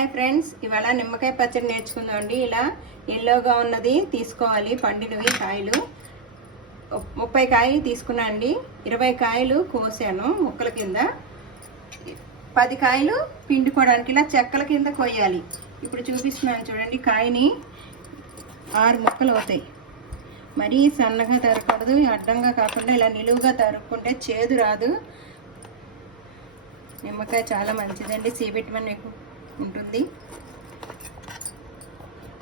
Hi friends, ఇవాళ నిమ్మకాయ పచ్చడి నేర్చుకుందామండి. ఇలా ఎల్లోగా ఉన్నది తీసుకోవాలి, పండినవి కాయలు 30 కాయలు తీసుకున్నా అండి. 20 కాయలు కోసాను ముక్కల కింద, 10 కాయలు పిండుకోవడానికి ఇలా చెక్కల కింద కొయ్యాలి. ఇప్పుడు చూపిస్తున్నాను చూడండి. కాయని 6 ముక్కలు అవుతాయి. మరీ సన్నగా తరగకూడదు, అడ్డంగా కాకుండా ఇలా నిలువుగా తరుక్కుంటే చేదు రాదు. నిమ్మకాయ చాలా మంచిదండి, సి విటమిన్ ఎక్కువ ఉంటుంది.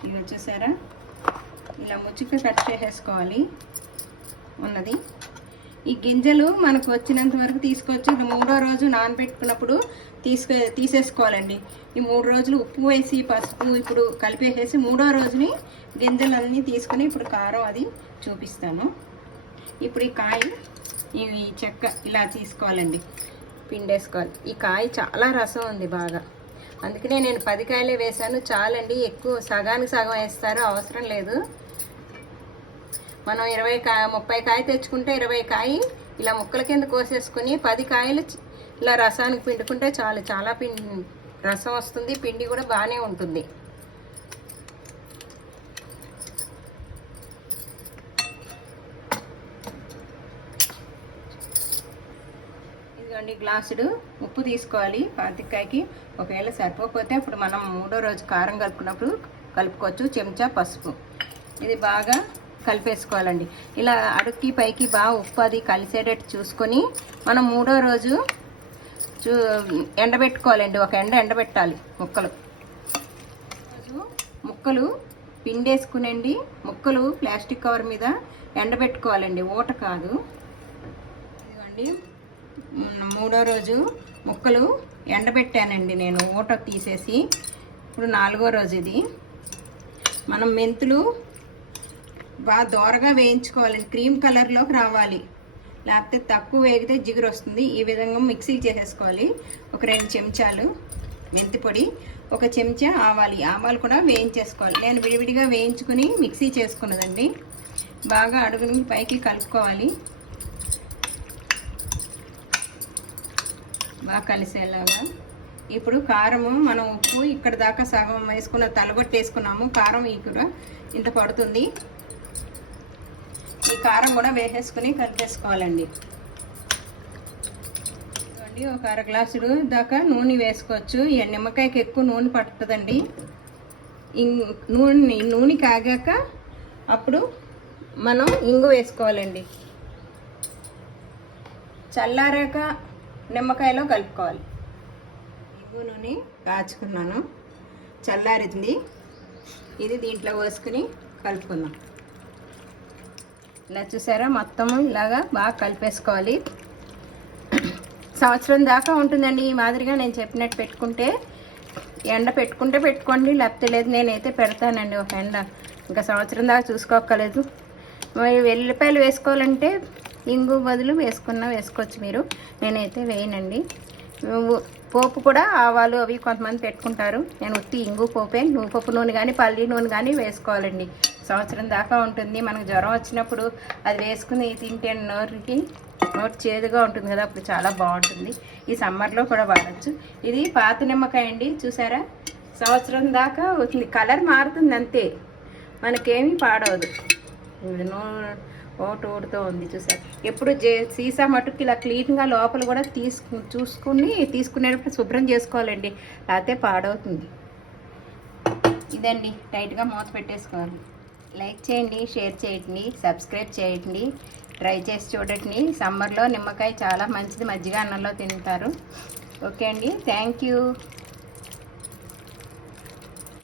ఇది వచ్చేసారా, ఇలా ముచ్చుక కట్ చేసేసుకోవాలి ఉన్నది. ఈ గింజలు మనకు వచ్చినంత వరకు తీసుకోవచ్చు. 3వ రోజు నానబెట్టుకున్నప్పుడు తీసేసుకోవాలండి. ఈ 3 రోజులు ఉప్పు వేసి పసుపు ఇప్పుడు కలిపేసేసి 3వ రోజుని గింజలన్నీ తీసుకుని ఇప్పుడు కారం అది చూపిస్తాను. ఇప్పుడు ఈ కాయ ఈ చెక్క ఇలా తీసుకోవాలండి, పిండేసుకోవాలి. ఈ కాయ చాలా రసం ఉంది బాగా, అందుకనే నేను 10 కాయలే వేసాను. చాలండి, ఎక్కువ సగానికి సగం వేస్తారు, అవసరం లేదు. మనం 30 కాయ తెచ్చుకుంటే 20 కాయ ఇలా ముక్కల కింద కోసేసుకుని 10 కాయలు ఇలా రసానికి పిండుకుంటే చాలు. చాలా రసం వస్తుంది, పిండి కూడా బాగానే ఉంటుంది. ఇదిగోండి, గ్లాసుడు ఉప్పు తీసుకోవాలి 25 కాయకి. ఒకవేళ సరిపోతే అప్పుడు మనం 3వ రోజు కారం కలుపుకున్నప్పుడు కలుపుకోవచ్చు. చెంచా పసుపు, ఇది బాగా కలిపేసుకోవాలండి. ఇలా అడుక్కి పైకి బాగా ఉప్పు అది కలిసేటట్టు చూసుకొని మనం 3వ రోజు ఎండబెట్టుకోవాలండి. ఒక ఎండబెట్టాలి ముక్కలు. ముక్కలు పిండేసుకునండి, ముక్కలు ప్లాస్టిక్ కవర్ మీద ఎండబెట్టుకోవాలండి, ఊట కాదు. ఇదిగోండి, 3వ రోజు ముక్కలు ఎండబెట్టానండి నేను, ఊట తీసేసి. ఇప్పుడు 4వ రోజు ఇది. మనం మెంతులు బాగా దోరగా వేయించుకోవాలి, క్రీమ్ కలర్లోకి రావాలి, లేకపోతే తక్కువ వేగితే జిగురు వస్తుంది. ఈ విధంగా మిక్సీ చేసేసుకోవాలి. ఒక 2 చెంచాలు మెంతి పొడి, 1 చెంచా ఆవాలు కూడా వేయించేసుకోవాలి. నేను విడివిడిగా వేయించుకుని మిక్సీ చేసుకున్నదండి. బాగా అడుగుని పైకి కలుపుకోవాలి, బాగా కలిసేలాగా. ఇప్పుడు కారము, మనం ఉప్పు ఇక్కడ దాకా సగం వేసుకున్న తలగొట్టి వేసుకున్నాము. కారం ఈ కూడా ఇంత పడుతుంది. ఈ కారం కూడా వేసేసుకుని కలిపేసుకోవాలండి. ఒక 1/2 గ్లాసుడు దాకా నూనె వేసుకోవచ్చు. ఈ నిమ్మకాయకి ఎక్కువ నూనె పడుతుందండి. నూనె కాగాక అప్పుడు మనం ఇంగు వేసుకోవాలండి. చల్లారాక నిమ్మకాయలో కలుపుకోవాలి. ఇంగు నూనె కాచుకున్నాను, చల్లారింది. ఇది దీంట్లో వేసుకుని కలుపుకుందాం. ఇలా చూసారా, మొత్తం ఇలాగా బాగా కలిపేసుకోవాలి. సంవత్సరం దాకా ఉంటుందండి ఈ మాదిరిగా నేను చెప్పినట్టు పెట్టుకుంటే. ఎండ పెట్టుకుంటే పెట్టుకోండి, లేకపోతే లేదు. నేనైతే పెడతానండి ఒక ఎండ, ఇంకా సంవత్సరం దాకా చూసుకోక్కర్లేదు. మరి వెల్లిపాయలు వేసుకోవాలంటే ఇంగు బదులు వేసుకోవచ్చు మీరు, నేనైతే వేయనండి. పోపు కూడా ఆవాలు అవి కొంతమంది పెట్టుకుంటారు. నేను ఉత్తి ఇంగు పోపే, నువ్వుపప్పు నూనె కానీ పల్లి నూనె కానీ వేసుకోవాలండి. సంవత్సరం దాకా ఉంటుంది. మనకు జ్వరం వచ్చినప్పుడు అది వేసుకుని తింటే నోరు చేదుగా ఉంటుంది కదా, అప్పుడు చాలా బాగుంటుంది. ఈ సమ్మర్లో కూడా వాడచ్చు. ఇది పాత నిమ్మకాయ అండి, చూసారా, సంవత్సరం దాకా అవుతుంది. కలర్ మారుతుంది అంతే, మనకేమీ పాడవదు. ఓటుతో ఉంది చూసారు. ఎప్పుడు సీసా మట్టుకు ఇలా క్లీన్గా లోపల కూడా తీసుకునేటప్పుడు శుభ్రం చేసుకోవాలండి, లేకపోతే పాడవుతుంది. ఇదండి, టైట్గా మూత పెట్టేసుకోవాలి. లైక్ చేయండి, షేర్ చేయండి, సబ్స్క్రైబ్ చేయండి, ట్రై చేసి చూడండి. సమ్మర్లో నిమ్మకాయ చాలా మంచిది, మజ్జిగ అన్నంలో తింటారు. ఓకే అండి, థ్యాంక్ యూ.